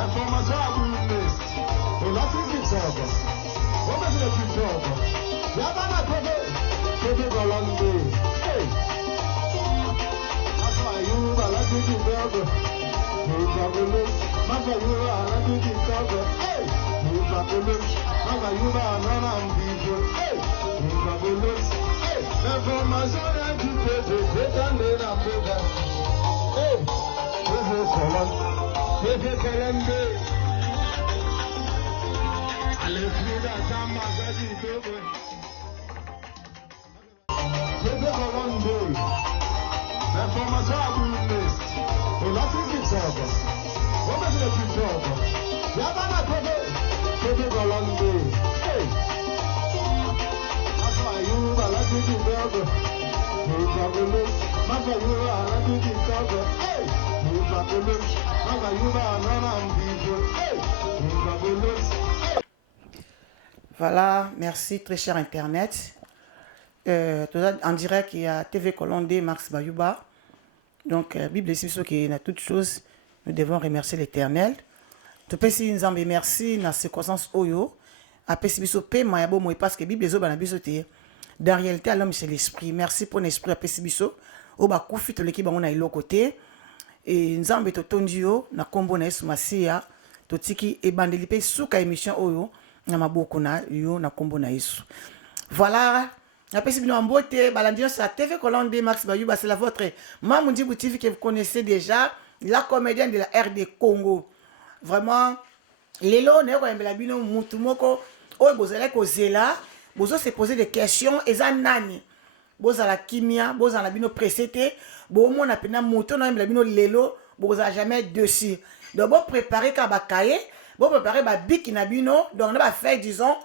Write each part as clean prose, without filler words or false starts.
Information à Boulogne. Et là, c'est qui sort. On va dire qui sort. Il y a pas la télé. TV Colombie. Hey. Afayuba, la télé sort. Mufabulu. Mafayuba, la télé sort. Hey. Mufabulu. Mafayuba, non ambitieux. Hey. Mufabulu. Hey. Information à du TV. C'est dans les rapports. Hey. TV Colombie. TV Colombie. Allez, Frida, Samba, Gadi, Togo. TV Colombie. Information à Boulogne. Et là, c'est qui sort. On va dire qui sort. Il y a pas la télé. TV Colombie. Hey. Afayuba, la télé sort. Mufabulu. Mafayuba, la télé sort. Hey. Mufabulu. Mafayuba, non ambitieux. Hey. Mufabulu. Voilà, merci très cher Internet. En direct, il y a TV Colombie, Max Bayuba. Donc, Bible ici, ce qui est toutes choses, nous devons remercier l'Éternel. Tu peux si nous en merci dans ces circonstances oyo. Après, si nous paie mayabo moi parce que Bible les autres banabisoté. Dans la réalité, l'homme c'est l'esprit. Merci pour l'esprit après si biso. Au bas koufi to l'équipe on a l'autre côté. Et nous avons to tondio na kombo na Yesu Masia. To tiki e bandelipe suka émission oyo na maboko na yo na kombo na Yesu. Voilà. Après, si vous en beauté, c'est la TV Colombie, Max Bayuba, c'est la vôtre. Mamundi Boutif que vous connaissez déjà, la comédienne de la RD Congo. Vraiment, les lots, nous avons vu Moutumoko, vous allez causer là, vous allez se poser des questions, et ça nani. Vous allez la kimia, vous allez la bino précédé, vous allez la mouton, vous allez la bino lelo, vous allez jamais dessus. Donc, vous préparez Kabakaye, vous préparez Bic Nabino, donc on va faire, disons,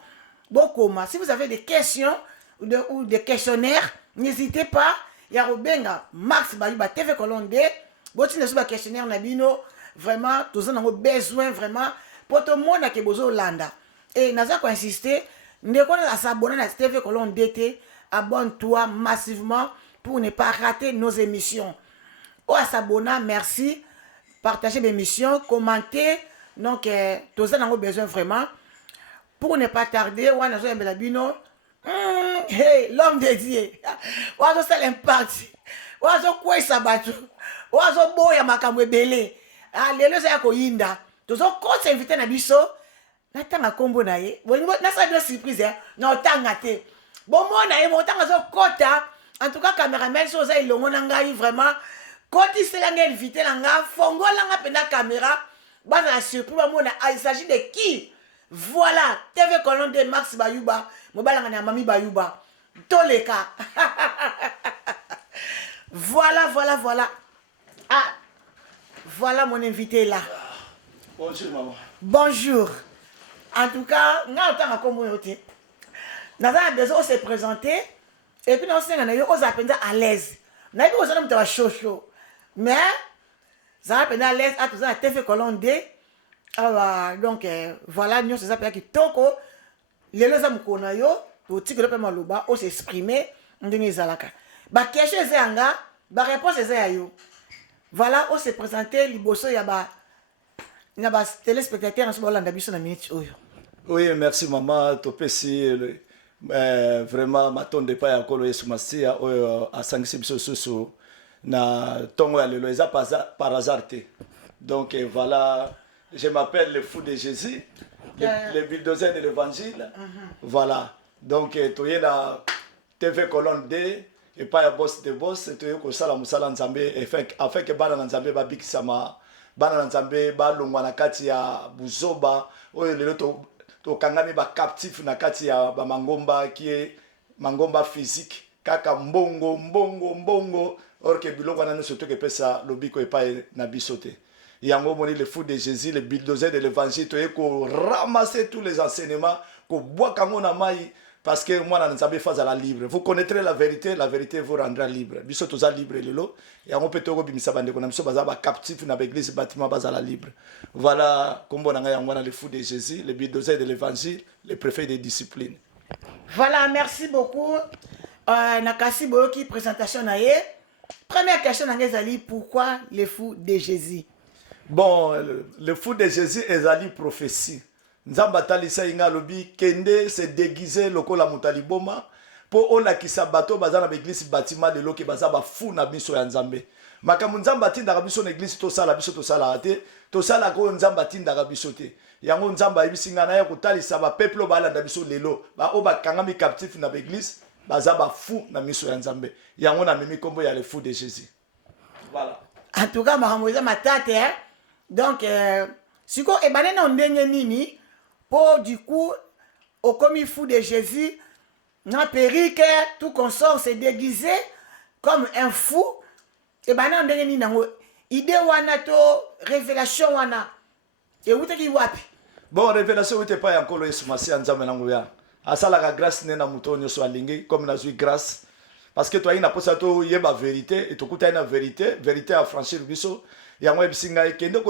beaucoup. Si vous avez des questions, ou des questionnaires, n'hésitez pas. Il y a Robenga, Max Bayuba, TV Colombie. Si vous avez des questionnaires, vraiment, tous avons besoin vraiment pour tout le monde qui est besoin Hollanda. Et nous avons insisté, nous avons s'abonner à TV Colombie, abonne-toi massivement pour ne pas rater nos émissions. Ou à s'abonner, merci. Partagez mes émissions, commentez. Donc, tous avons besoin vraiment. Pour ne pas tarder, on a besoin hey, l'homme de Dieu. Oazo sel impact. Oazo quoi sabatu. Oazo boya makamwe belé. Ah, lelo sa ko yinda. Tozo ko s'inviter na biso. Na tanga kombo na ye. Bongo na sa de surprise na tanga te. Bon mo na ye mo tanga zo kota. En tout cas caméraman so za ilongo na ngai vraiment. Koti c'est la invité na nga fongo la nga pena caméra. Ba na surprise mo na il s'agit de qui? Voilà, TV Colombie Max Bayuba, Mobala na Mami Bayuba, Toleka. Voilà. Ah, voilà mon invité là. Bonjour maman. Bonjour. En tout cas, nous avons communauté. Nous avons besoin de se présenter et puis nous avons besoin à l'aise. Nous avons besoin de chaud. Mais, nous avons besoin à l'aise à tout ça, TV Colombie. Alors, donc, voilà, nous sommes appelés qui toko, les gens qui connaissent, pour que les gens s'exprimer, nous sommes bah, question est anga, bah, réponse est ayo. Voilà, on s'est présenté, liboso, y a des téléspectateurs, on a une minute. Oui, merci maman, topé si vraiment, ma tonne de paille à colo et soumassia, à 5-6 sous na tongo ya lelo, eza par hasard. Donc, voilà. Je m'appelle le fou de Jésus, le bulldozer de l'évangile. Voilà. Donc, tu es la TV Colonne D, et pas un boss de boss, tu es comme ça, la Moussala Nzambe, afin que Bana Nzambe, Babik Sama, Bana Nzambe, Balongwana Kati ya Buzoba, ou le to Kangami ba captif na Kati ya Mangomba, qui est Mangomba physique, Kaka Mbongo, or que Bilongwana ne surtout que pesa lobiko et pas Nabisote. Yango moni le fou de Jésus, le bulldozer de l'évangile, tu es qu'on ramasser tous les enseignements, qu'on boit comme on a maï, parce que moi, nous avons fait à la libre. Vous connaîtrez la vérité vous rendra libre. Nous sommes tous libres, et on peut te dire que nous sommes captifs dans l'église, bâtiment à la libre. Voilà, comme on a le fou de Jésus, le bulldozer de l'évangile, le préfet des disciplines. Voilà, merci beaucoup. Nakasi Boyoki, présentation naye. Première question, pourquoi le fou de Jésus? Bon, le fou de Jésus est une prophétie. Nzamba talisa inga lobi kende se déguiser lokola mutaliboma po ola kisa bato bazana l'église bâtiment de loke bazaba fou na biso ya Nzambe. Makamu Nzamba tinda biso na église to sala ate to sala ko Nzamba tinda biso te. Yango Nzamba ebisinga na ya kotalisa ba peuple balanda biso lelo ba o bakangami captif na l'église bazaba fou na miso ya Nzambe. Yango na memi kombo ya le fou de Jésus. Voilà. En tout cas, Mahamoisa Matate, hein? Donc, si vous avez un nini, pour du coup, au commis fou de Jésus, na perruque, tout consort se déguisé comme un fou, et ben non, nini nango, idée wana to, révélation wana, et où t'es qui wapi? Bon, révélation n'était pas encore le Yesu Nzambe nangoya. Asala la grâce nena mutonyo so alingi comme na zui grâce. Parce que toi, il n'a pas ça, il y a la vérité, et tu as une vérité, vérité à franchir le biseau. Il y a un singa qui est dans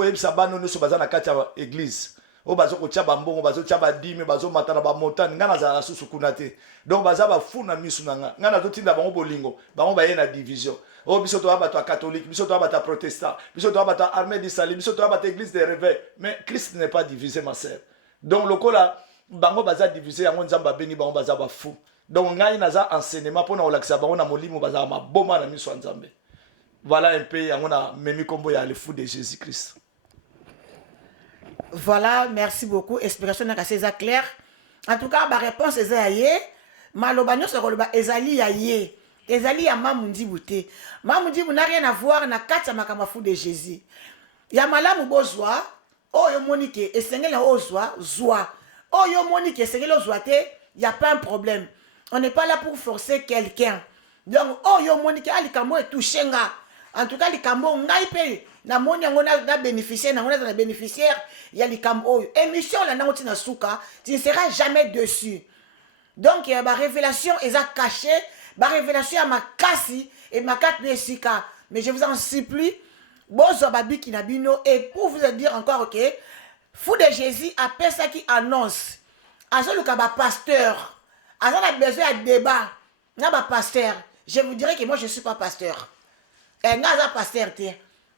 l'église. O bazo ko tchaba mbongo bazo tchaba dimi bazo matana ba montagne ngana za susu kunate. Donc baza ba funa misu nanga. Ngana to tinda bango bolingo, bango ba yena division. O biso to abato catholique, biso to abato protestant, biso to abato armée d'Israël, biso to abato église de réveil. Mais Christ n'est pas divisé ma sœur. Donc lokola bango baza divisé yango Nzamba bengi bango baza ba fou. Donc ngai naza enseignement pour na olakisa bango na molimo baza ma boma na miso Nzambe. Voilà un peu yango na memi kombo ya le fou de Jésus-Christ. Voilà, merci beaucoup. Explication n'a assez clair. En tout cas, ma réponse est aïe. Malobagno se roloba ezali aïe. Ezali ya mamundi bouté. Mamundi n'a rien à voir na katsa makama fou de Jésus. Ya malamu bozwa, oh yo monique esengela ozwa, zwa. Oh yo monique esengela ozwa te, y a pas un problème. On n'est pas là pour forcer quelqu'un. Donc oh yo monique alikamo est touché nga. En tout cas, les cambos, na moni na bénéficiaire, na bénéficiaire, il y a les cambos. Émission la na souka, tu ne seras jamais dessus. Donc, il y a ma révélation, ils ont caché, ma révélation à ma cassi et ma carte de sika. Mais je vous en supplie, bon zobabi qui nabino, et pour vous dire encore, ok, fou de Jésus, après ça qui annonce, à ce le pasteur, à ce a besoin de débat, na ba pasteur, je vous dirais que moi je ne suis pas pasteur. Ngaza pasteur te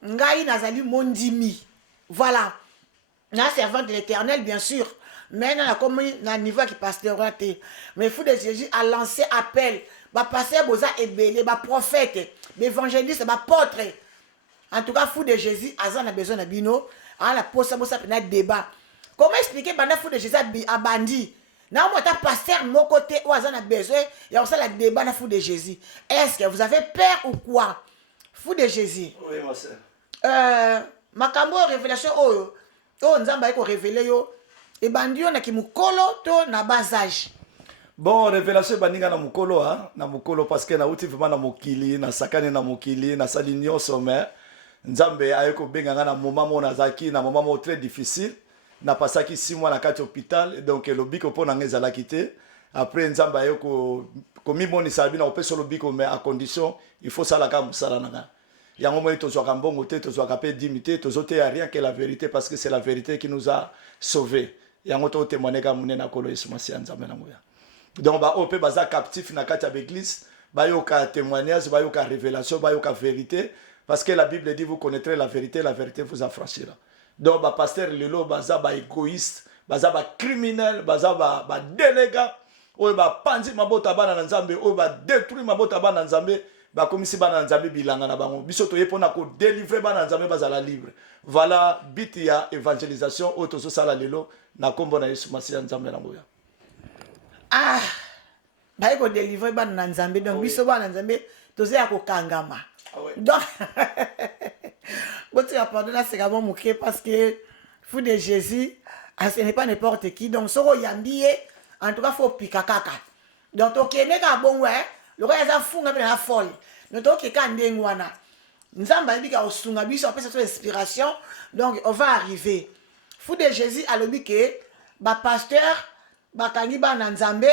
ngai nazali mondimi, voilà, na servante de l'Éternel bien sûr, mais na comme na niveau qui pasteur te, mais fou de Jésus a lancé appel ba pasteur boza ebele ba prophète ba évangéliste ba apôtre. En tout cas fou de Jésus azan a besoin na bino a la posa bosa pena débat. Comment expliquer bana fou de Jésus a bandi na moi ta pasteur mon côté ou azan a besoin ya ça la débat na fou de Jésus. Est-ce que vous avez peur ou quoi? Fou de Jésus. Oui, ma sœur. Makambo révélation oyo. Oh Nzamba eko révéler yo. E bandi yo na ki mukolo to na basage. Bon, révélation baninga na mukolo hein, na mukolo parce que na uti vraiment na mokili, na sakane na mokili, na salinyo sommet. Nzambe ayeko benga na moment mo nazaki na moment mo très difficile. Na pasaki 6 mois na kati hôpital donc le biko pona ngezala kité. Après Nzamba ayeko komi boni sabi na opeso le biko mais à condition il faut ça la comme ça là nanga. Yango mo to zwaka mbongo te to zwaka pe dimité to zote a rien que la vérité parce que c'est la vérité qui nous a sauvés. Yango to témoigner ka munena kolo Yesu Masiya Nzambe nango ya. Donc ba opé baza captif na kati ya l'église, ba yo ka témoignage, ba yo ka révélation, ba yo ka vérité parce que la Bible dit vous connaîtrez la vérité vous affranchira. Donc ba pasteur lelo baza ba égoïste, baza ba criminel, baza ba délégat, oyo ba panzi mabota bana na Nzambe, oyo ba détruire mabota bana na Nzambe, ba komisi bana na Nzambe bilanga na bango. Biso to yepona ko délivrer bana na Nzambe bazala libre. Voilà biti ya évangélisation oyo so sala lelo na kombo na Yesu Masiya Nzambe nango ya. Ah, ba eko délivrer bana na Nzambe donc biso bana na Nzambe toze ya ko kangama. Ah ouais. Donc tu as pardonné c'est vraiment moqué parce que fou de Jésus, ce n'est pas n'importe qui donc soro yambié en tout cas faut pika kaka. Donc to kene ka bon ouais, le roi ya funga pe na folle. Donc to ke ka ndengwana. Nzamba bika osunga biso après cette inspiration donc on va arriver. Fou de Jésus a lobi que ba pasteur ba kangi ba na Nzambe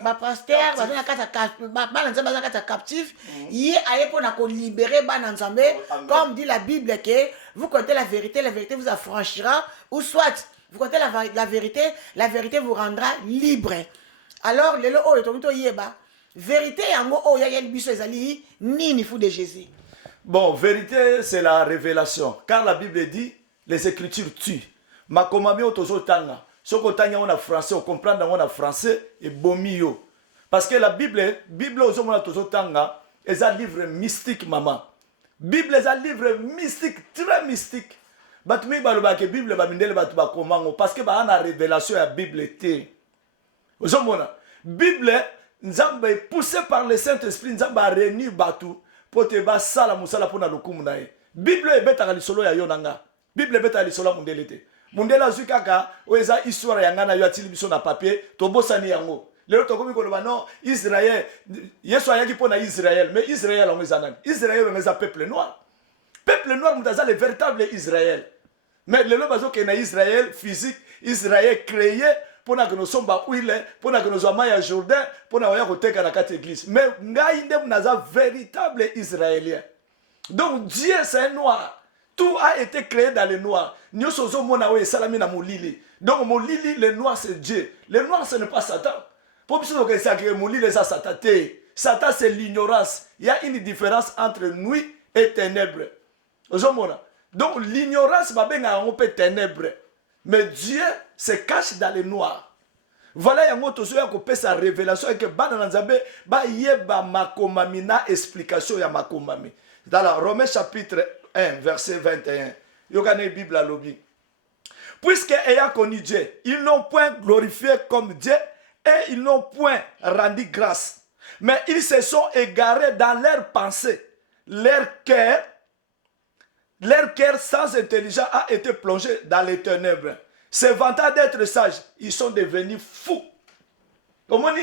ba pasteur ba na kata ba na Nzambe ba kata captif yé aye pour na ko libérer ba na Nzambe comme dit la Bible que vous connaissez la vérité vous affranchira ou soit vous connaissez la vérité vous rendra libre. Alors lelo o to yeba vérité yango o ya yel biso ezali nini fou de Jésus. Bon, vérité c'est la révélation car la Bible dit les écritures tuent. Makomami otozotanga. Ce qu'on tanga en français, on comprend dans en français et bomio. Parce que la Bible ozomona tozotanga, est un livre mystique, maman. Bible est un livre mystique, très mystique. Batumi baloba ke Bible ba mindele batu ba komango parce que ba na révélation ya Bible té. Ozomona. Bible nzambe poussé par le Saint-Esprit nzambe a réuni batu pour te ba sala musala pona lokumu na ye. Bible ebeta lisolo ya yonanga. Bible ebeta lisolo mundele té. Mundela zukaka oeza histoire ya ngana yo atili biso na papier to bosani yango. Lelo tokomi koloba non Israël Yesu ayaki pona Israël mais Israël on ezanani. Israël on eza peuple noir. Peuple noir mutaza le véritable Israël. Mais lelo bazo ke na Israël physique, Israël créé pour que nous sommes huile, pour que nous sommes à Jourdain, pour que nous sommes à la église. Mais ngai ndem naza véritable Israélien. Donc Dieu c'est un noir. Tout a été créé dans le noir. Nous sommes monawe salami na molili. Donc molili le noir c'est Dieu. Le noir ce n'est pas Satan. Pour que ça que molili c'est Satan. Satan c'est l'ignorance. Il y a une différence entre nuit et ténèbres. Donc l'ignorance va bien à un peu ténèbres. Mais Dieu se cache dans le noir. Voilà yango tozoya ko pesa révélation et que bana nzambe ba yeba makomami na explication ya makomami. Dans la Romains chapitre 1 verset 21. Yokane Bible à lobby. Puisque ayant connu Dieu, ils n'ont point glorifié comme Dieu et ils n'ont point rendu grâce. Mais ils se sont égarés dans leurs pensées. Leur cœur sans intelligence a été plongé dans les ténèbres. Se vantant d'être sages, ils sont devenus fous. Comment dit?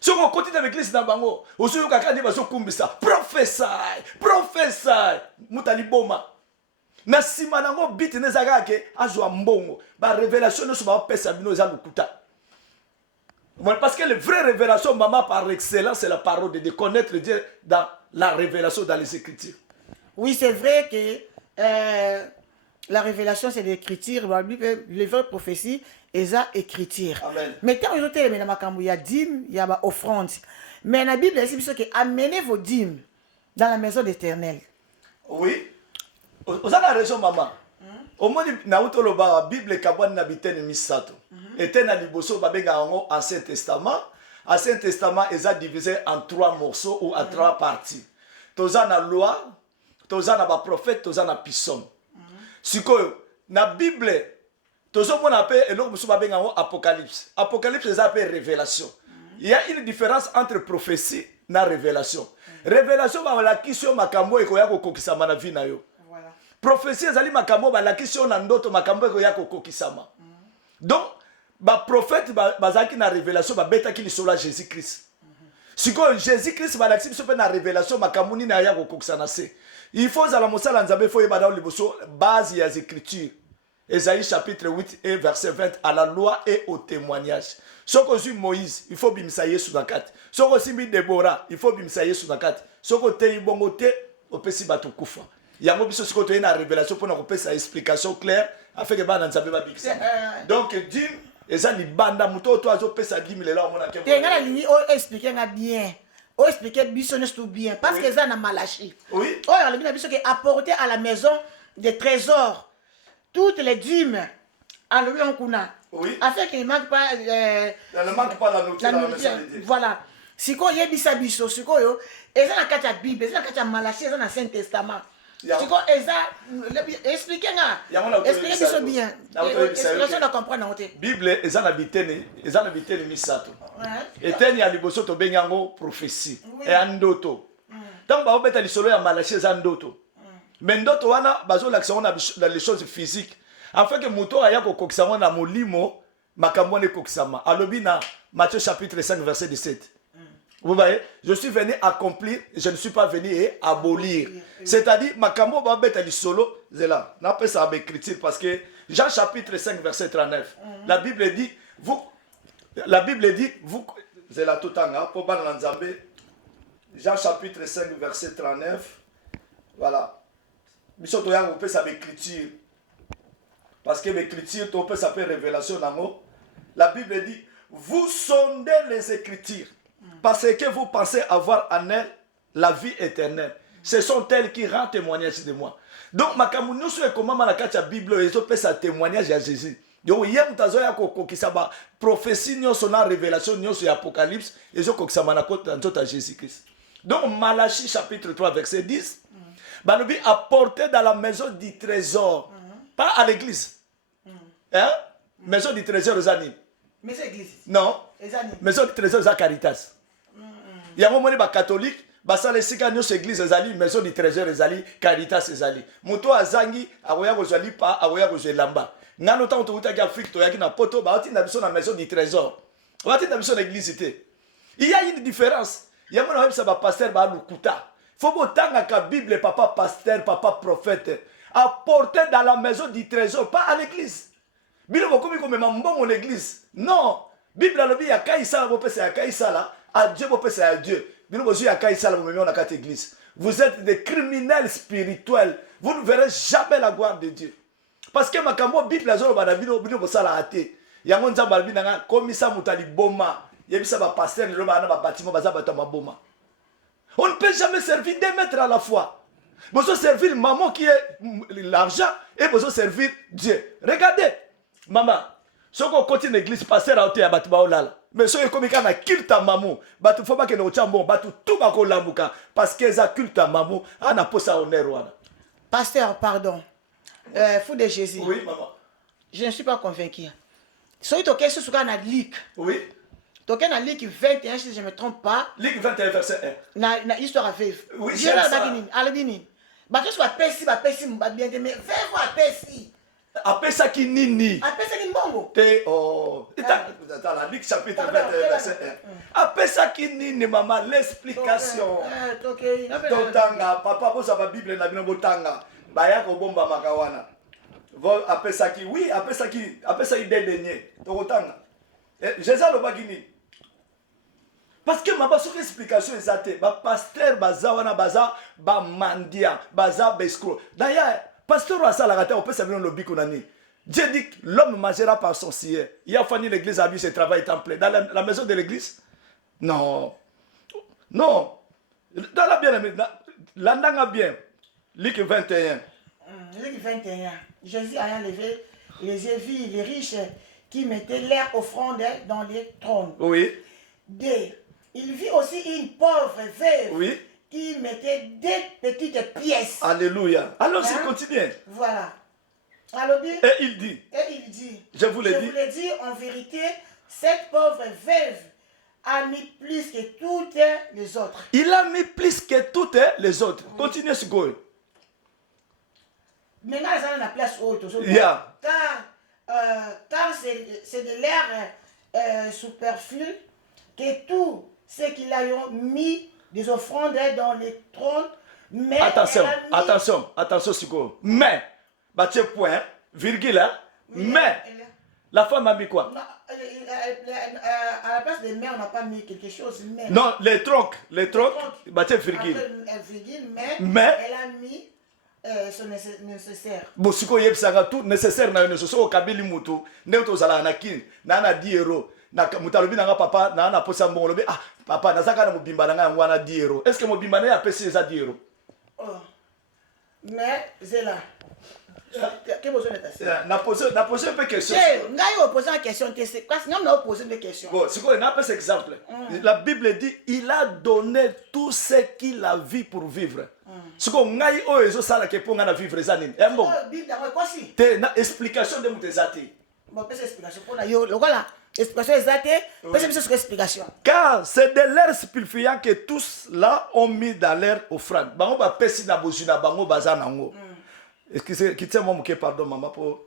Si on continue avec l'église d'Abango, on se dit prophèse, mutaliboma. Na sima nango bit nezaka ke azwa mbongo. Ba révélation ne soit pas pesa bino za lukuta. Parce que la vraie révélation, maman, par excellence, c'est la parole de Dieu. Connaître Dieu dans la révélation, dans les Écritures. Oui, c'est vrai que la révélation, c'est l'écriture. Les vraies prophéties, elles ont écriture. Amen. Mais quand vous avez il y a dîmes, il y a offrande. Mais la Bible, c'est que amenez vos dîmes dans la maison d'Éternel. Oui. Vous avez raison, maman. Au moins, na la Bible kabwan na bitene misato. Était na liboso babenga ngo Ancien Testament. Ancien Testament est divisé en 3 morceaux ou en 3 parties. Toza na loi, toza na ba prophète, toza na psaume. Sikoyo na Bible tozo mona pe eloko musu babenga ngo Apocalypse. Apocalypse est appelé révélation. Il y a une différence entre prophétie na révélation. Révélation ba la kisio makambo ekoya ko kokisama na vie na yo. Prophétie ezali makambo ba la kisio na ndoto makambo ekoya ko kokisama. Donc ba prophète bazaki na révélation ba betaki lisolo Jésus Christ. Sikoyo Jésus Christ ba la kisio pe na révélation makambo ni na ya ko kokisana se. Il faut à la mosala nzambe faut yeba dans le boso base des écritures. Ésaïe chapitre 8 et verset 20 à la loi et au témoignage. Soko zu Moïse, il faut bimisa Yesu na kati. Soko simbi Déborah, il faut bimisa Yesu na kati. Soko te ibongo te opesi batu kufa. Yango biso siko to na révélation pour na kopesa explication claire afin que bana nzambe ba bikisa. Donc dim eza ni banda muto to azo pesa 10 000 là on a ke. Te ngala lini o expliquer nga bien. O expliquer bisones tout bien parce que ça na Malachi. Oui. Oh alors bien biso que apporter à la maison des trésors toutes les dîmes à l'Oukuna. Oui. Afin qu'il ne manque pas ne manque pas la nourriture. Voilà. Si quoi y a bisa biso, si quoi yo, et ça na kacha Bible, ça na kacha Malachi, ça na Saint Testament. Si quoi et ça expliquez nga. Expliquez biso bien. Explication de comprendre en fait. Bible ezana bitene misato. Eteni ya liboso to benyango prophétie. Et andoto. Tant ba obeta lisolo ya Malachi za ndoto. Mais ndoto wana bazo l'action na les choses physiques. Afin que muto aya ko kokisama na molimo makambo ne kokisama. Alobi na Matthieu chapitre 5 verset 17. Vous voyez, je suis venu accomplir, je ne suis pas venu abolir. C'est-à-dire makambo ba beta li solo, c'est là. N'a pas ça écriture parce que Jean chapitre 5 verset 39. La Bible dit vous c'est là tout en pour ban nzambe. Jean chapitre 5 verset 39. Voilà. Biso to yango pesa écriture. Parce que l'écriture, on peut s'appeler révélation dans la Bible dit, vous sondez les écritures parce que vous pensez avoir en elles la vie éternelle. Ce sont elles qui rendent témoignage de moi. Donc makambo nyonso ekomama na kati ya Bible ezopesa témoignage ya Jésus. Donc hier mutazoya kokokisa ba prophétie nyonso na révélation nyonso ya Apocalypse ezokokisama na kota nzota Jésus Christ. Donc Malachie chapitre 3 verset 10 banobi apporter dans la maison du trésor, pas à l'église. Hein? Maison du trésor aux animes. Maison église. Non. Maison du trésor aux Caritas. Il y a un moment où les catholiques basale sika nyonso église ezali maison du trésor ezali Caritas ezali. Moto azangi akoya kozali pa akoya kozelamba. Ngano tango tokutaki Afrique toyaki na poto baoti na biso na maison du trésor. Baoti na biso na église te. Il y a une différence. Il y a mon ça ba pasteur ba lukuta. Faut botanga ka Bible papa pasteur, papa prophète apporter dans la maison du trésor, pas à l'église. Bino bokomi comme mbongo l'église. Non. Bible alobi ya kaisa bo pesa ya kaisa la, à Dieu bo pesa ya Dieu. Bino bozu ya kaisa la bo memi na kati église. Vous êtes des criminels spirituels. Vous ne verrez jamais la gloire de Dieu. Parce que makambo Bible azolo bana bino bo sala ate. Yango nzamba albina nga komisa mutali boma. Yebisa ba pasteur le bana ba bâtiment baza bato maboma. On ne peut jamais servir 2 maîtres à la fois. Vous devez servir maman qui est l'argent et vous devez servir Dieu. Regardez, maman, si on continue l'église, passer à l'autre, mais si on commence à culte à maman, il faut pas que nous chambo, tout va coller parce que ça culte à maman, on a pas ça honneur. Pasteur, pardon. Fou de Jésus. Oui, maman. Je ne suis pas convaincu. Si tu as sur la ligue. Oui. Donc, dans Luc 21, si je ne me trompe pas. Luc 21, verset 1. Na histoire à vivre. Oui, c'est ça. Alabini. Parce que tu vas passer, bien mais vivre à passer. Après ça qui nini. Après ça qui mbongo. Oh. Dans la Luc chapitre 21, verset 1. Après ça qui nini, maman, l'explication. Totanga, papa, vous avez la Bible, na bino botanga. Baya ko bomba makawana. Après ça qui, oui, après ça qui dédaigné. Totanga. Jésus le bagini. Parce que ma baso explication exacte, ba pasteur baza wana baza ba mandia, baza bescro. D'ailleurs, pasteur wa sala gata on peut savoir le biko nani. Dieu dit que l'homme mangera par son ciel. Il a fini l'église a vu ses travail temps plein dans la maison de l'église. Non. Non. Dans la bien l'andanga bien. Luc 21. Luc 21. Jésus a levé les yeux vit les riches qui mettaient leur offrande dans les trônes. Oui. Il vit aussi une pauvre veuve, oui, qui mettait 2 petites pièces. Alléluia. Alors c'est continue. Voilà. Alors, et il dit. Je vous l'ai dit en vérité, cette pauvre veuve a mis plus que toutes les autres. Il a mis plus que toutes les autres. Continuez ce go. Maintenant, ils ont la place haute. Yeah. Car c'est de l'air superflu que tout ce qu'il a mis des offrandes dans les trônes. Mais attention, Siko. Mais, bâtez point, virgule, mais, la femme a mis quoi? À la place des mais, on n'a pas mis quelque chose. Mais. Non, les troncs, bâtez virgule. Mais, elle a mis son nécessaire. Bon, Siko yeb sanga tout nécessaire na nécessaire au kabili mutu, neuto zala nakin, nana 10 euros. Na mutalobi nanga papa na posa mbongo lobi ah papa nazaka na mobimba nanga ngwana 10 euros. Est-ce que mobimba na apesi eza 10 euros? Oh. Mais Zela. Quel besoin de ça? Na poser un peu question. Ngai on pose une question, c'est quoi? Non, on pose une question. Bon, c'est quoi on a pas cet exemple. La Bible dit il a donné tout ce qu'il a vu pour vivre. Ce qu'on ngai o ezo sala ke ponga na vivre zanine. Bon. Bible d'accord quoi si? Te na explication de mutezati. Bon, peut explication pour la yo, voilà. Explication exacte, peut-être explication. Car c'est de l'air stupéfiant que tous là ont mis dans leur offrande. Bango ba pesi na bozuna bango bazanango. Est-ce que qui moi pardon maman pour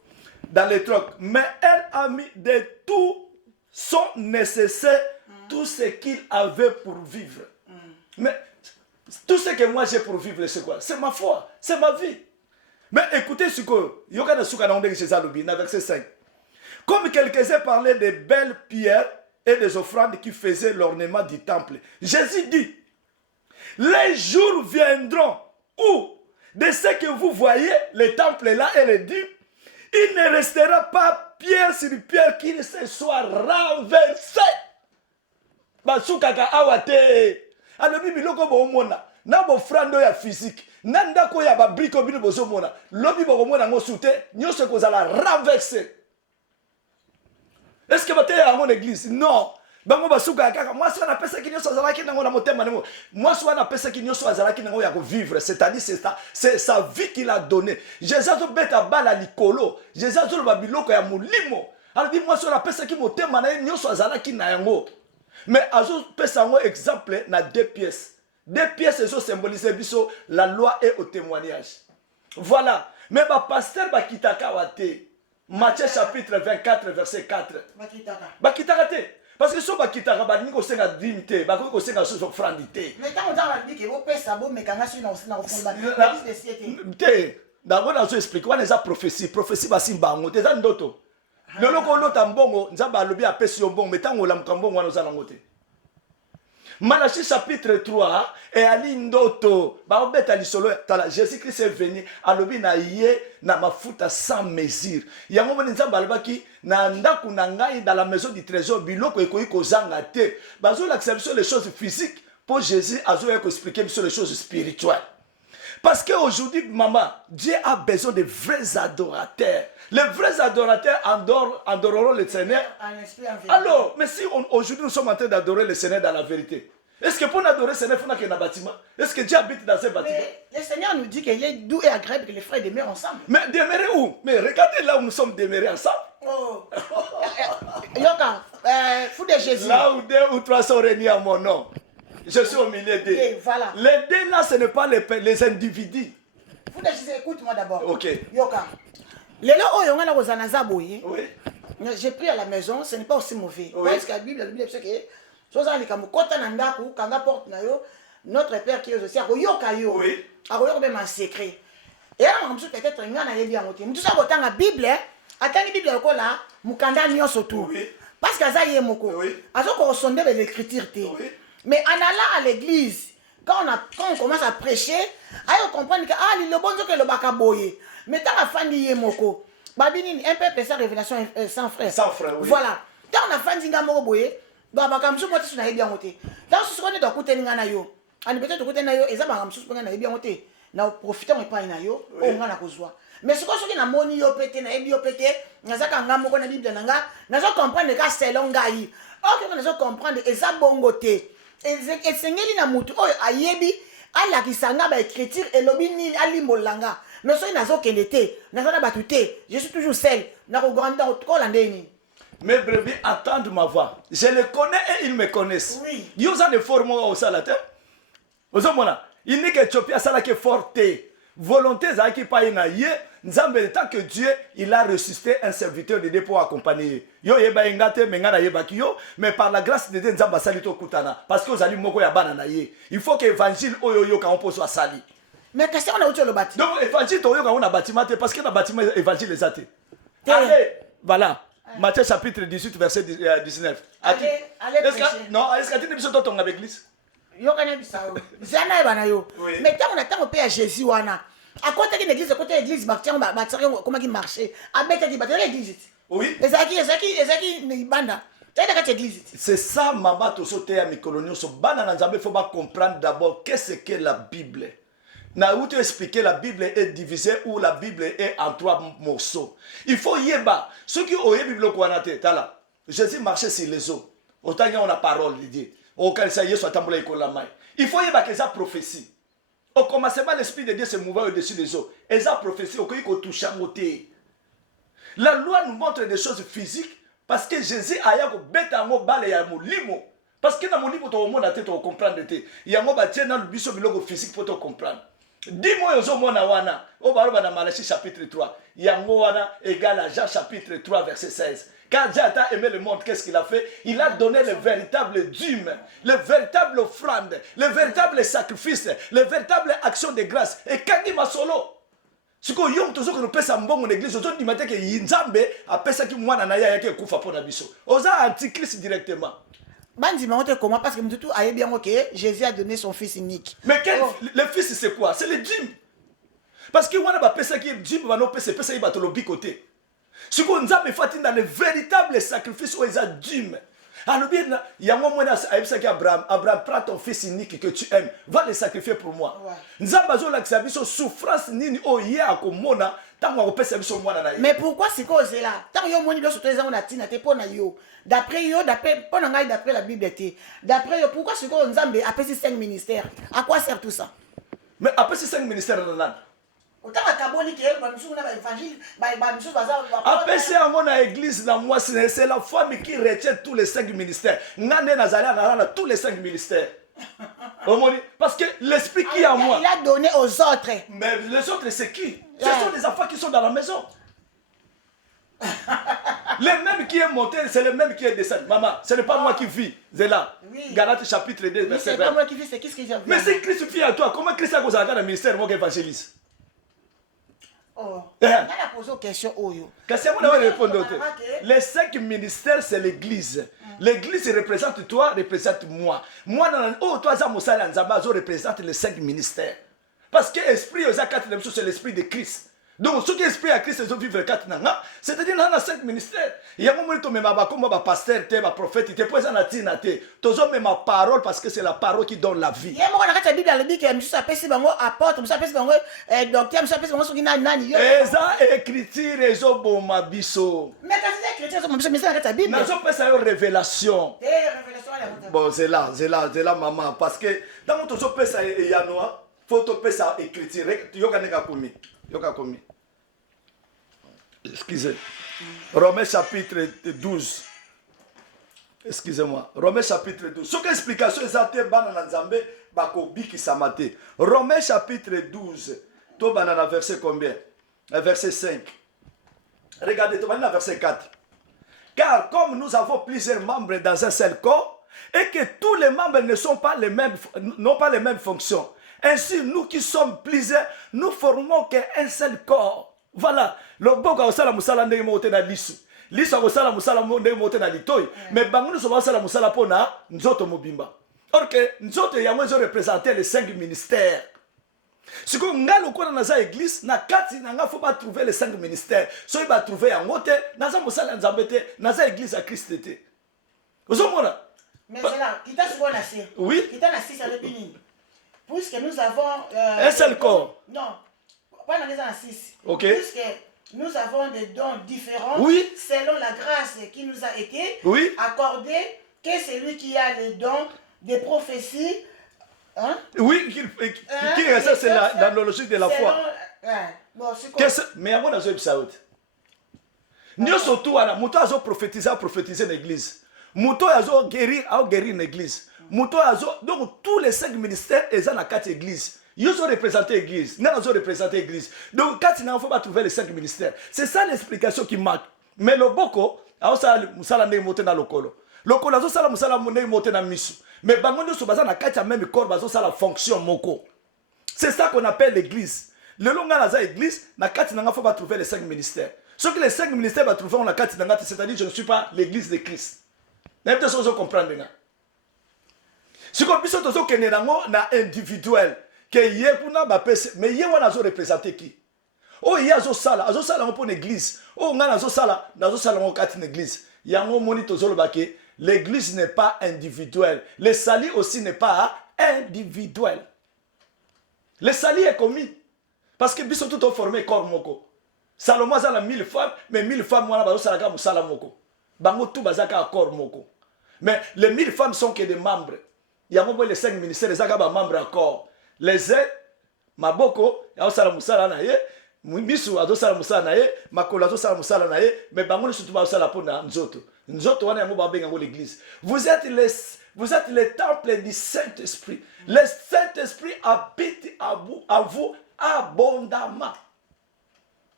dans les trocs, mais elle a mis de tout son nécessaire, tout ce qu'il avait pour vivre. Mais tout ce que moi j'ai pour vivre, c'est quoi? C'est ma foi, c'est ma vie. Mais écoutez ce que Yokana Soukana Ondé chez Zalubina, verset 5. Comme quelques-uns parlaient des belles pierres et des offrandes qui faisaient l'ornement du temple, Jésus dit, les jours viendront où, de ce que vous voyez, le temple là et le dit, il ne restera pas pierre sur pierre qui ne se soit renversé. Basukaka awate. Alors bibi loko bo mona, na bo frando ya physique. nanda ko ya ba brique bino bozo mona lobi boko mona ngo soute nyonso ko zala renverser. Est-ce que baté à mon église? Non. Bango basuka kaka moi soit na pesa ki nyonso zala ki nango na motema nango. Moi soit na pesa ki nyonso zala ki nango ya ko vivre, c'est-à-dire c'est sa vie qu'il a donné. Jésus zo beta bala likolo. Jésus zo ba biloko ya molimo. Alors dit moi soit na pesa ki motema na nyonso zala ki na yango. Mais azo pesa ngo exemple na 2 pièces. 2 pièces eso symboliser biso la loi et au témoignage. Voilà. Mais ba pasteur ba kitaka wate. Matthieu chapitre 24 verset 4. Ba kitaka te. Parce que so ba kitaka ba niko senga dignité, ba ko senga so offrande te. Mais quand on dit que vous pesa bo mais kanga sur na offrande te. D'abord on explique quoi les prophétie, prophétie ba simba ngo te za ndoto. Lelo ko lota mbongo nzamba alobi apesi yo mbongo metango la mkambongo wana za ngote. Malachie chapitre 3 et ali ndoto ba obeta lisolo tala Jésus-Christ est venu alobi na ye na mafuta sans mesure yango moni nzamba alobaki na ndaku na ngai dans la maison du trésor biloko ekoyi kozanga te bazo l'acception les choses physiques pour Jésus azo expliquer sur les choses spirituelles. Parce qu'aujourd'hui, maman, Dieu a besoin de vrais adorateurs. Les vrais adorateurs adoreront le Seigneur. Alors, mais si aujourd'hui nous sommes en train d'adorer le Seigneur dans la vérité, est-ce que pour adorer le Seigneur, il faut qu'il y ait un bâtiment? Est-ce que Dieu habite dans ce bâtiment? Mais le Seigneur nous dit qu'il est doux et agréable que les frères demeurent ensemble. Mais demeurer où? Mais regardez là où nous sommes demeurés ensemble. Oh. Yoka, fou de Jésus. Là où 2 ou 3 sont réunis à mon nom. Je suis au milieu d'eux. Voilà. Les deux là, ce n'est pas les individus. Fou de Jésus, écoute-moi d'abord. Ok. Yoka. Lelo oyo ngana kozanaza boye. Oui. J'ai pris à la maison, ce n'est pas aussi mauvais. Oui. Parce que la Bible c'est que soza likamu kota na ndaku kanga porte na yo notre père qui est aussi akoyoka yo. Oui. Akoyoka même en secret. Et là on peut-être ngana yebi yangote. Mutu sa botanga Bible, atangi Bible ko là, mukanda nyonso tout. Oui. Parce que ça y est moko. Oui. Azoko sonder l'écriture té. Oui. Mais en allant à l'église, quand on commence à prêcher, on comprend que le bon Dieu que le baka boye. Mais tant la fin d'hier moko, babini un peu sa révélation sans frère. Sans frère, oui. Voilà. Tant on a fin d'hier moko boye, baka msu moti suna bien moté. Tant ce qu'on est dans côté ngana yo, ani peut-être côté na yo, eza baka msu ngana bien moté. Na profiter on pas na yo, o ngana kozwa. Mais ce qu'on na moni yo pété na ebi yo pété, nazaka ngamo ko na Bible nanga, nazo comprendre ka selon ngai. OK, on nazo comprendre eza bongo té. Et sengeli na mutu oyo ayebi ala kisanga ba écriture elobi nini ali molanga mais so nazo kenete nazo na batute je suis toujours seul na ko granda ko la ndeni. Mes brebis attendent ma voix. Je les connais et ils me connaissent. Oui. Ils ont des formes au salateur. Aux hommes, il n'est que Éthiopie, ça là qui est forte. Volonté, ça qui paye na yé. Nzambe, tant que Dieu, il a ressuscité un serviteur de Dieu pour accompagner. Yo yeba ingate, mengana yeba kiyo, mais par la grâce de Dieu, Nzamba salito kutana. Parce que vous allez moko yabana na yé. Il faut que l'évangile oyo yo quand on pose sali. Mais qu'est-ce qu'on a outil le bâtiment? Donc l'évangile to yo quand on a bâtiment parce que le bâtiment évangile les athées. Allez, voilà. Matthieu chapitre 18 verset 19. Allez prêcher. Non, est-ce que tu n'es pas ton avec l'église? Yo kana bisao. Zana ebana yo. Oui. Mais tant on attend au père Jésus wana. À côté d'une église, à côté de l'église, comment il marchait? À mettre qui battait l'église. Oui. Ezaki ni banda. C'est ça, maman, tout ce qui est à Mikolonio. Il faut comprendre d'abord qu'est-ce que la Bible. Na où tu expliquer la Bible est divisée ou la Bible est en 3 morceaux. Il faut yeba. Ceux qui ont la Bible, Jésus marchait sur les eaux. Autant il y a la parole de Dieu. Il faut yeba que ça prophétie. Au commencement, l'Esprit de Dieu se mouvait au-dessus des eaux. Et ça prophétie au qu'on touche à côté. La loi nous montre des choses physiques parce que Jésus a eu bête en bal et à mon limo. Parce que dans mon limo, tu as tête pour comprendre. Il y a un bâtiment dans le biseau physique pour te comprendre. Dis-moi, au wana, au baroba dans Malachie chapitre 3. Il y a un wana égal à Jean chapitre 3 verset 16. Quand Dieu a aimé le monde, qu'est-ce qu'il a fait? Il a donné le véritable dîme, le véritable offrande, le véritable sacrifice, le véritable action de grâce. Et quand il m'a solo, ce que yom toujours que nous pèse en bon l'église, aujourd'hui il m'a dit que Yinzambe a pèse qui moi na ya qui kufa pour nabiso. Oza antichrist directement. Bandi mais on te comment parce que tout a bien OK, Jésus a donné son fils unique. Mais le fils c'est quoi? C'est le dîme. Parce que moi na ba pèse qui dîme va no pèse il va te le bicoté. Ce qu'on a fait dans le véritable sacrifice où ils ont dûme. Alors bien, il y a un moment où Abraham, prends ton fils unique que tu aimes, va le sacrifier pour moi. Nzambazo la kisabiso souffrance nini o ye akomona tango akopesa biso mwana na ye. Mais pourquoi c'est quoi c'est là? Tant yo moni do soto ezango na tina te pona yo. D'après pona ngai d'après la Bible te. D'après yo pourquoi c'est quoi Nzambe appelle ces 5 ministères? À quoi sert tout ça? Mais après ces 5 ministères dans l'âne. Autant à Kaboni qui est ba misu na ba évangile, ba misu baza. Après c'est à mon église dans moi c'est la femme qui retient tous les 5 ministères. Ngane Nazaria na tous les 5 ministères. Parce que l'esprit qui est en moi. Il a donné aux autres. Mais les autres, c'est qui? Ce sont les enfants qui sont dans la maison. Le même qui est monté, c'est le même qui est descendu. Maman, ce n'est pas moi qui vis. C'est là. Oui. Galates chapitre 2, verset 20. C'est pas moi qui vis, c'est qui ce que j'ai vu. Mais si Christ vit à toi, comment Christ a causé dans le ministère, moi qui évangélise? Oh. On a posé une question. Les 5 ministères, c'est l'église. L'église représente toi, représente moi. Moi, toi, représente les 5 ministères. Parce que l'esprit, c'est l'esprit de Christ. Donc, ce qui est esprit à Christ, c'est vivre 4 ans. C'est-à-dire, on a 5 ministères. Il y a un moment où tu as un pasteur, un prophète, tu as même ma parole parce que c'est la parole qui donne la vie. Il y a un moment où la Bible dit que je appelle apôtre, je appelle docteur, je appelle ce qui n'a nani. Et ça, écriture, et ça, bon, ma biso. Mais quand c'est écriture, c'est la Bible. Mais ça, c'est une révélation. Bon, c'est là, maman. Parce que dans mon tozo pesa et yanoa, faut to pesa écriture. Yoga nega komi. Excusez. Romains chapitre 12. Excusez-moi. Romains chapitre 12. Ce que explication exacte banana nzambe bako biki samate. Romains chapitre 12. To banana verset combien? Verset 5. Regardez, to banana verset 4. Car comme nous avons plusieurs membres dans un seul corps, et que tous les membres n'ont pas les mêmes fonctions. Ainsi, nous qui sommes plusieurs, nous formons qu'un seul corps. Voilà. Le boka osala musala ndenge mote na lisu. Lisu osala musala ndenge mote na litoy. Mais bangu so osala musala pona nzoto mobimba. Or que nzoto ya mwezo représenter les 5 ministères. Si vous avez dans l'église, il faut trouver les 5 ministères. Si vous trouver en moté, dans l'église à Christ. Vous comprenez? Mais c'est là, qui t'a souvent assis. Oui. Qui t'a assis sur le bénin. Puisque nous avons. Un seul corps. Non, pas dans les assis. Ok. Puisque nous avons des dons différents. Oui. Selon la grâce qui nous a été accordée, que celui qui a les dons des prophéties. Hein? Oui, ça c'est dans la logique de la foi. Mais à moi, je suis nous surtout, Mouto a prophétisé l'église. Mouto a guéri l'église. Donc tous les 5 ministères sont dans la 4 églises. Ils ont représenté l'église. Nous avons représenté l'église. Donc quand il ne faut pas trouver les 5 ministères. C'est ça l'explication qui manque. Mais le boko, mais bangono so baza na kati ya même corps bazo sala fonction moko. C'est ça qu'on appelle l'église. Le longa na za église na kati nanga faut pas trouver les 5 ministères. Ce que les 5 ministères va trouver on la kati nanga c'est-à-dire je ne suis pas l'église de Christ. N'a pas besoin de comprendre nga. Si qu'on biso tozo kene nango na individuel que yé kuna ba pese mais yé wana zo représenter qui? Oh yé azo sala pour l'église. Oh nga azo sala ngo kati na église. Yango moni tozo lo baké. L'église n'est pas individuelle. Le salut aussi n'est pas individuel. Le salut est commis. Parce que biso tout ont formé corps moko. Salomon a 1000 femmes, mais 1000 femmes wana bazo salaka musala moko. Bango tout bazaka corps moko. Mais les 1000 femmes sont que des membres. Il y a les 5 ministères, les agaba membres encore. Les maboko, ya osala musala na ye, misu azo sala musala na ye, makolo azo sala musala na ye, mais bango surtout ba osala pona nzoto. Nous autres, on est l'église. Vous êtes le temple du Saint-Esprit. Le Saint-Esprit habite à vous abondamment.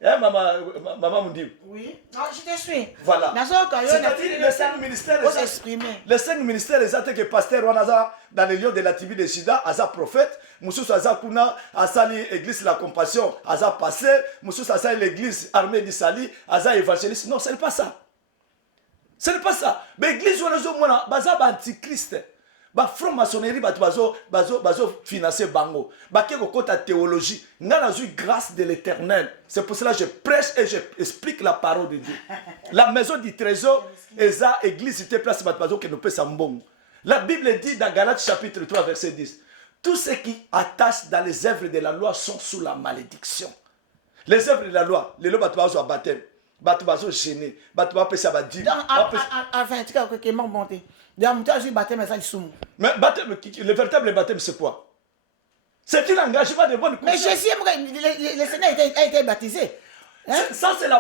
Hein, maman me dit. Oui. Non, je te suis. Voilà. C'est-à-dire les 5 ministères. Les 5 ministères, les athées que pasteur Wanaza dans les lieux de la tribu de Juda, Aza prophète, Moussous Aza Kuna, Asali église la compassion, Aza passé, Moussous Aza l'église armée d'Isali, Aza évangéliste. Non, ce n'est pas ça. Ce n'est pas ça. Mais l'église, on a baza antichrist. ba franc-maçonnerie bazo financer bango bake kokota théologie nga nazui grâce de l'Éternel. C'est pour cela que je prêche et je explique la parole de Dieu. La maison du trésor eza église était place bato bazo ke no pesa mbongo. La Bible dit dans Galates chapitre 3 verset 10, tous ceux qui attachent dans les œuvres de la loi sont sous la malédiction. Les œuvres de la loi, les lois bato bazo baptême, bato bazo gêné, bato bazo pesa ba dîme. Enfin, tu vois que mon bonté. Donc, tu baptême, mais ça, ils sont. Mais baptême, le véritable baptême, c'est quoi? C'est un engagement de bonne conscience. Mais Jésus, le Seigneur a été baptisé. Hein? Ça, c'est la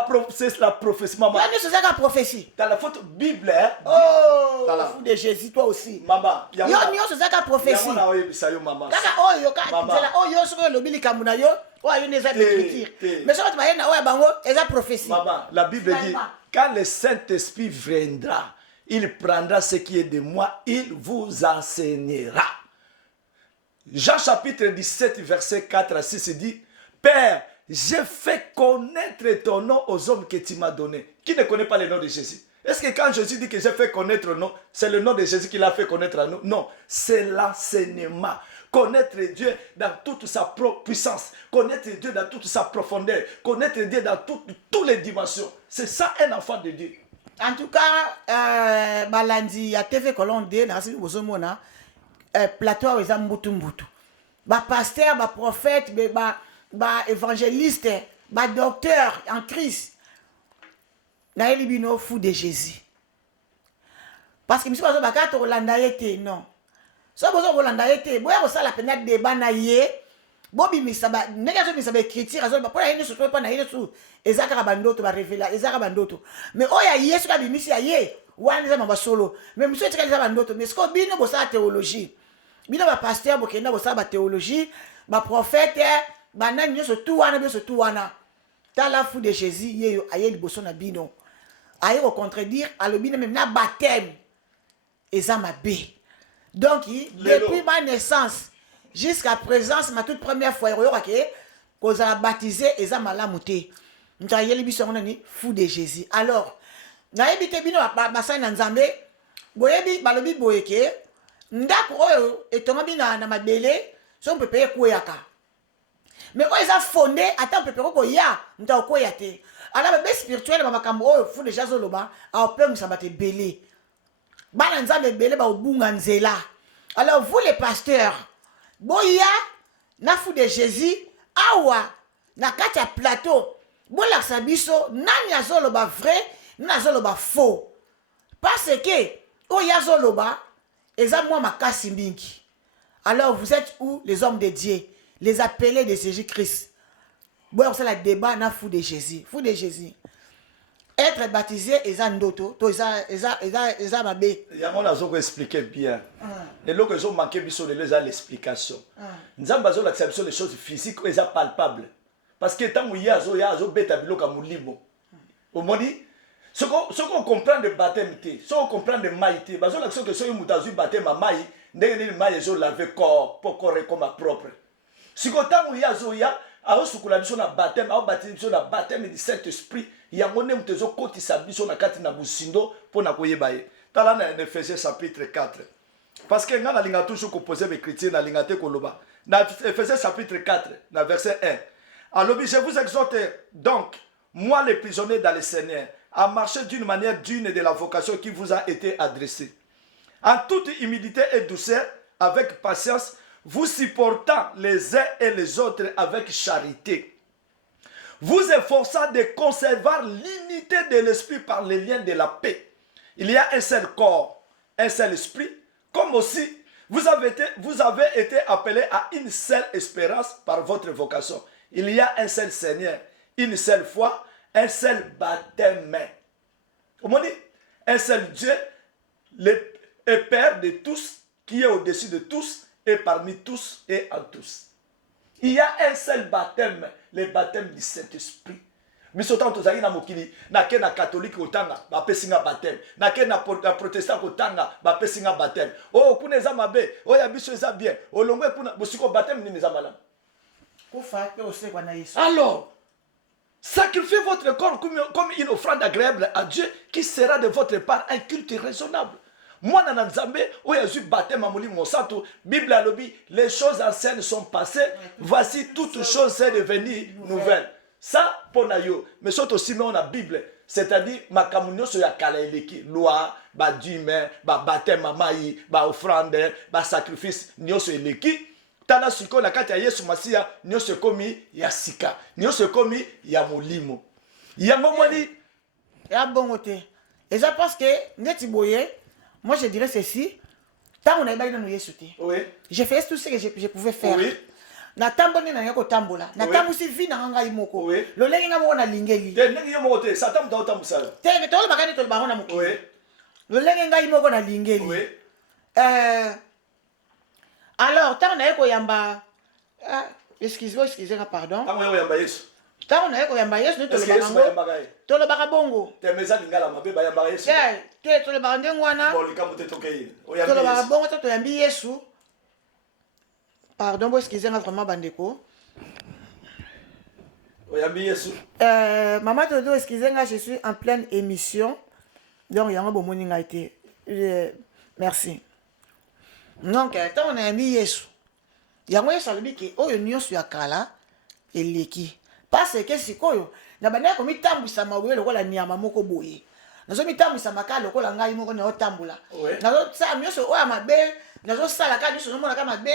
prophétie, maman. Là, c'est ça la prophétie. Dans la faute Bible, hein? Oh, dans la fou de Jésus, toi aussi. Maman, yo, c'est ça la prophétie. Maman, maman. Kaka, oh, yo, oh, yo, sur le bili kamuna yo, oh, yo, n'est pas l'écriture. Mais ça, tu vas y aller, bango, c'est la prophétie. Maman, la Bible dit, quand le Saint-Esprit viendra, il prendra ce qui est de moi, il vous enseignera. Jean chapitre 17, verset 4 à 6 dit, Père, j'ai fait connaître ton nom aux hommes que tu m'as donné. Qui ne connaît pas le nom de Jésus? Est-ce que quand Jésus dit que j'ai fait connaître le nom, c'est le nom de Jésus qui l'a fait connaître à nous? Non, c'est l'enseignement. Connaître Dieu dans toute sa puissance, connaître Dieu dans toute sa profondeur, connaître Dieu dans toutes les dimensions. C'est ça un enfant de Dieu. En tout cas, balandi à TV Colonde, dans ce bozomona, plateau est un mbutu. Ba pasteur, ba prophète, ba évangéliste, ba docteur en Christ. Na elibino fou de Jésus. Parce que monsieur bazo bakato Rolanda été non. So bazo Rolanda été, boya ko sala penat de banaye. Bobi misaba nega zo misaba écriture azo ba pour yene so pas na yene so ezaka bandoto ba révéler ezaka bandoto mais oya yesu ka bimisi ya ye wana za mamba solo mais monsieur tika za bandoto mais sko bino bo sa théologie bino ba pasteur bo kenda bo sa ba théologie ba prophète ba nani nyoso tout wana ta la fou de Jésus yeyo aye liboso na bino aye au contredire alobino même na baptême ezama be donc depuis ma naissance jusqu'à présent, c'est ma toute première fois qu'on a baptisé et ça m'a lamouté. Nous avons fou de Jésus. Alors, nous avons dit que nous avons dit boyebi balobi boyeke ndako oyo etonga na mabele so on peut payer koyaka. Mais quand ils ont fondé, attends, on peut payer koya, nous avons koyate. Alors, le spirituel, ma makambo oyo fou de Jazoloba, a peur nous sabate belé. Bana nzambe belé ba obunga nzela. Alors, vous les pasteurs, boya na fou de Jésus awa na kati ya plateau bola sabiso nani azoloba vrai na azoloba faux parce que oya azoloba eza moi makasi mingi. Alors vous êtes où les hommes de Dieu, les appelés de Jésus-Christ? Boya c'est la débat na fou de Jésus. Fou de Jésus être baptisé eza ndoto to eza mabe yango nazoko expliquer bien et lo que zo manqué biso les l'explication nzamba zo la biso les choses physiques eza palpable parce que tant ya zo beta biloka mulimo omoni ce qu'on comprend de baptême té ce qu'on comprend de maïté bazo la que so mutazu baptême mai ndenge ni mai zo laver corps pour corps comme propre si ko tant ya a sukula biso na baptême a baptême biso na baptême du Saint-Esprit yango ne mutezo kotisa biso na kati na busindo pona koyeba ye tala na Ephésiens chapitre 4 parce que ngana linga toujours composer mes chrétiens na linga te koloba na Ephésiens chapitre 4 na verset 1 alors je vous exhorte donc moi les prisonniers dans le Seigneur à marcher d'une manière digne de la vocation qui vous a été adressée en toute humilité et douceur avec patience vous supportant les uns et les autres avec charité vous efforçant de conserver l'unité de l'esprit par les liens de la paix. Il y a un seul corps, un seul esprit, comme aussi vous avez été appelés à une seule espérance par votre vocation. Il y a un seul Seigneur, une seule foi, un seul baptême. Comment on dit? Un seul Dieu, le Père de tous, qui est au-dessus de tous, et parmi tous et en tous. Il y a un seul baptême, le baptème du Saint-Esprit. Misotan tozali na mokili, na ke na catholique otanga, ba pesinga baptême. Na ke na protestant otanga, ba pesinga baptême. Oh, kuna eza mabe, oh ya biso eza bien. Oh longwe kuna bosiko baptême ni eza malamu. Ko fa pe ose kwa na Yesu. Alors, sacrifiez votre corps comme une offrande agréable à Dieu qui sera de votre part un culte raisonnable. mwana na nzambe oyo azwi baptême ya molimo mosantu. Bible alobi les choses anciennes sont passées, voici toutes choses sont devenues nouvelles. Ça pour na yo, mais surtout aussi on a Bible, c'est-à-dire makambo nyonso ya kala eleki, loi, ba dîme, ba baptême mai, ba offrande, ba sacrifice nyonso eleki. Tala siko na kati ya Yesu Masia nyonso komi ya sika, nyonso komi ya molimo. Yango mwani ya bongo te. Et ça parce que neti boye, moi je dirais ceci, tant on a baillé dans Yesu te. Oui. J'ai fait tout ce que je pouvais faire. Oui. Na tamboni na yako tambola. Na tambusi vi na ngai moko. Oui. Lo lengi nga moko na lingeli. Te ngi yo moko te, satan mta otambusa. Te ke tolo bakani tolo barona moko. Oui. Lo lengi ngai moko na lingeli. Oui. Alors, tant on a yako yamba excusez-moi, pardon. Tango yo yamba Yesu. Tant on a yako yamba Yesu tolo bakango. Tolo bakabongo. Te meza lingala mabe ba yamba Yesu. Te tolo bakande ngwana. Bon likambo te tokei. Tolo bakabongo to yambi Yesu. Pardon, excusez-moi vraiment bandeko. Oyambi Yesu. Maman Todo, excusez-moi, je suis en pleine émission. Donc, il y a un bon morning a été. Merci. Donc, quand on a mis Yesu, il y a un Yesu qui est au union sur la kala et l'éki. Parce que c'est quoi? Na bana ko mitambu sa mawele ko la nyama moko boye. Nazo mitambu sa makalo ko la ngai moko na otambula. Nazo sa myoso o amabe, nazo sala ka nyoso mona kama be,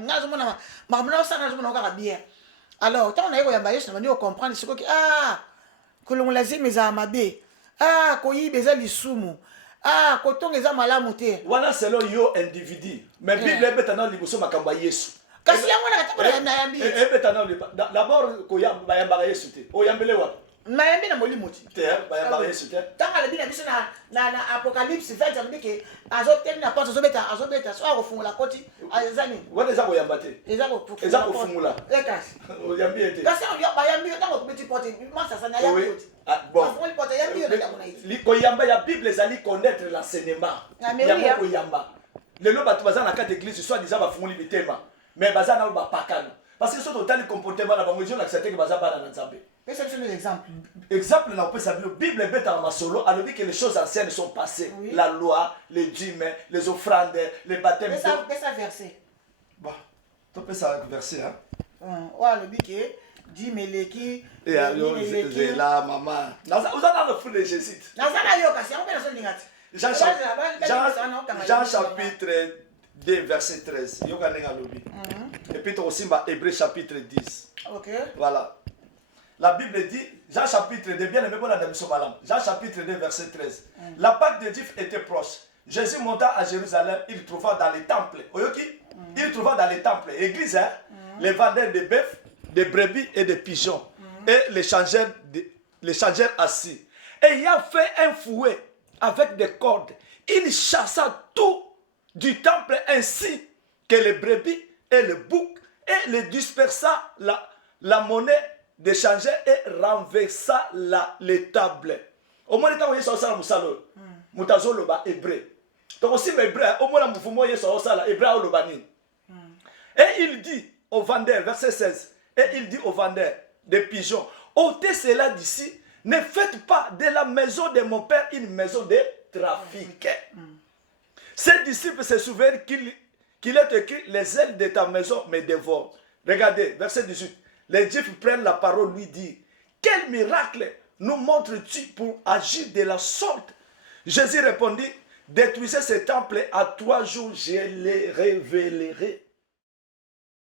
nazo mona mamna sa nazo mona ka bien. Alors, tant on a eu yamba Yesu na bani o comprendre ce que ko longolazi meza amabe. Ko yibeza lisumu. Ko tongeza malamu te. Wana selon yo individu. Mais Bible ebetana liboso makambo Yesu. Kasi yango na katambola na yambi. Ebetana d'abord ko yamba yamba Yesu te. O yambele wa. Mayambi na molimo ti. Te ba yamba Yesu te. Tanga le bina biso na Apocalypse 20 on dit que azotemna na porte azobeta so akofungula koti azani. Wana za ko yamba te. Eza ko fungula. Ekasi. O yambi ete. Kasi on yo ba yambi tango kubeti porte masa sana yambi. Bon. Afunguli porte yambi na kuna iti. Liko yamba ya Bible ezali connaître l'enseignement. Yango ko yamba. Lelo batu baza na carte d'église soit disant bafunguli bitema. Mais baza na ba pakano. Parce que surtout tali comportement na bango jona accepter que baza bana na nzambe. C'est un exemple. Exemple là on peut savoir Bible est bête en masolo, elle dit que les choses anciennes sont passées. Oui. La loi, les dîmes, les offrandes, les baptêmes. Mais ça verset. Bon, tu peux ça verset hein. Ouais, le biquet dîmes les qui et là maman. Vous avez le fou de Jésus. Jean chapitre 2 verset 13. Et puis aussi Hébreux chapitre 10. OK. Voilà. La Bible dit, Jean chapitre 2, bien aimé, Jean chapitre 2, verset 13. La Pâque de Dieu était proche. Jésus monta à Jérusalem, il trouva dans les temples. Il trouva dans les temples, église, hein, les vendeurs de bœufs, de brebis et de pigeons. Et les changeurs assis. Et il a fait un fouet avec des cordes. Il chassa tout du temple ainsi que les brebis et le bouc et les dispersa la monnaie d'échanger et renversa les tables. Au moins, il y a un musalo. Mutazolo ba hébreu. Donc aussi hébreu, au moins la moufumo y a hébreu au lobanin. Et il dit au vendeur, verset 16, et il dit au vendeur des pigeons, ôtez cela d'ici, ne faites pas de la maison de mon père une maison de trafic. Ses disciples se souviennent qu'il est écrit, les ailes de ta maison me dévorent. Regardez, verset 18. Les Juifs prennent la parole, lui disent, quel miracle nous montres-tu pour agir de la sorte? Jésus répondit, détruisez ce temple, à 3 jours je les révélerai.